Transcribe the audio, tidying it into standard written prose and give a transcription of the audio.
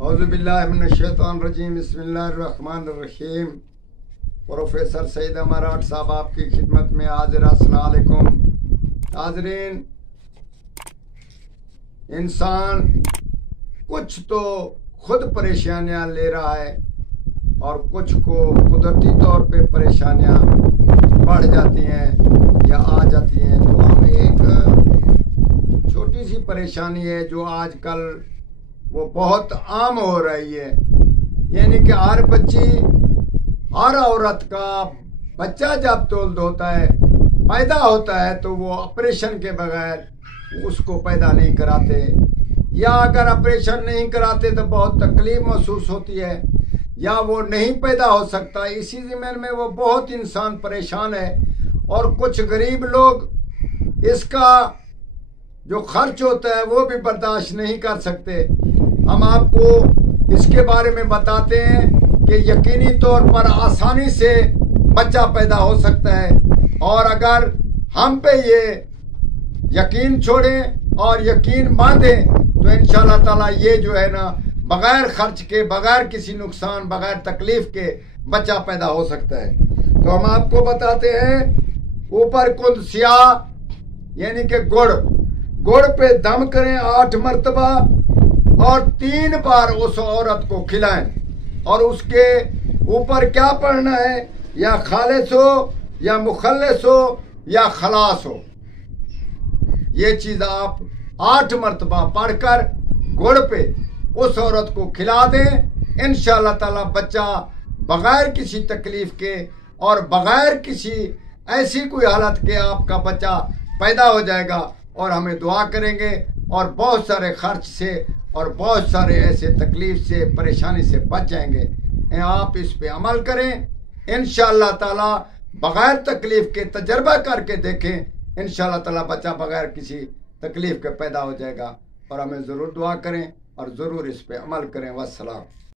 औज़ुबिल्लाहिमिनश्शैतानिर्रजीम बिस्मिल्लाहिर्रहमानिर्रहीम। प्रोफेसर सईद अमराट साहब आपकी खिदमत में हाजिर। अस्सलाम वालेकुम नाज़रीन। इंसान कुछ तो खुद परेशानियां ले रहा है और कुछ को कुदरती तौर पे परेशानियां बढ़ जाती हैं या आ जाती हैं। तो हम एक छोटी सी परेशानी है जो आजकल वो बहुत आम हो रही है, यानी कि हर बच्ची, हर औरत का बच्चा जब तौल्द होता है, पैदा होता है, तो वो ऑपरेशन के बगैर उसको पैदा नहीं कराते, या अगर ऑपरेशन नहीं कराते तो बहुत तकलीफ महसूस होती है, या वो नहीं पैदा हो सकता। इसी ज़मीन में वो बहुत इंसान परेशान है। और कुछ गरीब लोग इसका जो खर्च होता है वो भी बर्दाश्त नहीं कर सकते। हम आपको इसके बारे में बताते हैं कि यकीनी तौर पर आसानी से बच्चा पैदा हो सकता है, और अगर हम पे ये यकीन छोड़ें और यकीन बांधें तो इंशाअल्लाह ताला ये जो है ना, बगैर खर्च के, बगैर किसी नुकसान, बगैर तकलीफ के बच्चा पैदा हो सकता है। तो हम आपको बताते हैं, ऊपर कुल स्याह यानी कि गुड़ पे दम करें 8 मरतबा और 3 बार उस औरत को खिलाएं, और उसके ऊपर क्या पढ़ना है, या खालिस हो या मुखल्लिस हो या खलास हो। ये चीज आप 8 मरतबा पढ़कर गुड़ पे उस औरत को खिला दें। इंशाअल्लाह ताला बच्चा बगैर किसी तकलीफ के और बगैर किसी ऐसी कोई हालत के आपका बच्चा पैदा हो जाएगा, और हमें दुआ करेंगे और बहुत सारे खर्च से और बहुत सारे ऐसे तकलीफ से, परेशानी से बच जाएंगे। आप इस पे अमल करें, इंशाअल्लाह ताला बगैर तकलीफ के तजर्बा करके देखें। इंशाअल्लाह ताला बच्चा बगैर किसी तकलीफ के पैदा हो जाएगा। और हमें ज़रूर दुआ करें और ज़रूर इस पे अमल करें। वस्सलाम।